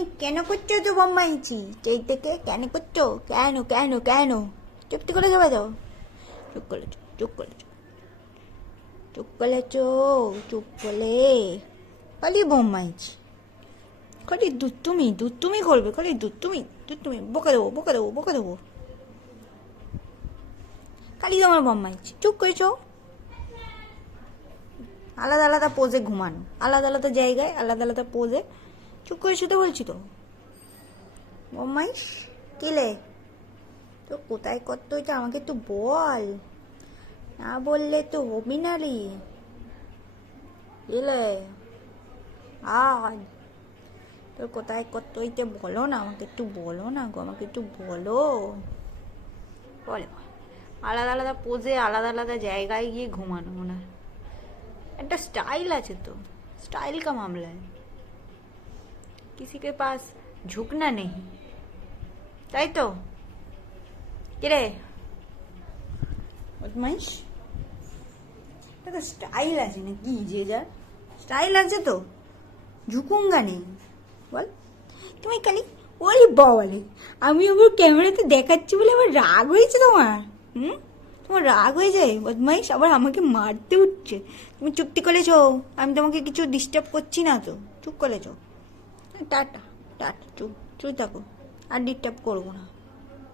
তুমি কেন করছো তো বম্মাইছি সেই থেকে কেন করছো কেন কেন কেন চুপটি করে যাবে তো চুপ করেছো চুপ করেছো চুপ করেছো চুপ করে খালি বম্মাইছি খালি দুধ তুমি করবে খালি দুধ তুমি বকা দেবো বকা দেবো বকা দেবো খালি তোমার বম্মাইছি চুপ করেছো আলাদা আলাদা পোজে ঘুমানো আলাদা আলাদা জায়গায় আলাদা আলাদা পোজে চুপ করে শুতে বলছি তো বম্মাইশ কিলে তো কোথায় করতে হয়েছে আমাকে একটু বল না বললে তো হবি না রে কিলে আজ তোর কোথায় করতে হইতে বলো না আমাকে একটু বলো না গো আমাকে একটু বলো বলো আলাদা আলাদা পোজে আলাদা আলাদা জায়গায় গিয়ে ঘুমানো মনে হয় একটা स्टाइल আছে তো स्टाइल का मामला है किसी के पास झुकना नहीं তাই তো কিরে বদমাইশ এটা স্টাইল আছে না কি যে যার স্টাইল আছে তো ঝুকুঙ্গা নেই বল তুমি খালি ওরে বাবালে আমি আবার ক্যামেরাতে দেখাচ্ছি বলে আবার রাগ হয়েছে তোমার তোমার রাগ হয়ে যায় বদমাইশ আবার আমাকে মারতে উঠছে তুমি চুপটি করেছো আমি তোমাকে কিছু ডিস্টার্ব করছি না তো চুপ করেছো টাটা টাটা চুপ চুপ থাকো আর ডিস্টার্ব করবো না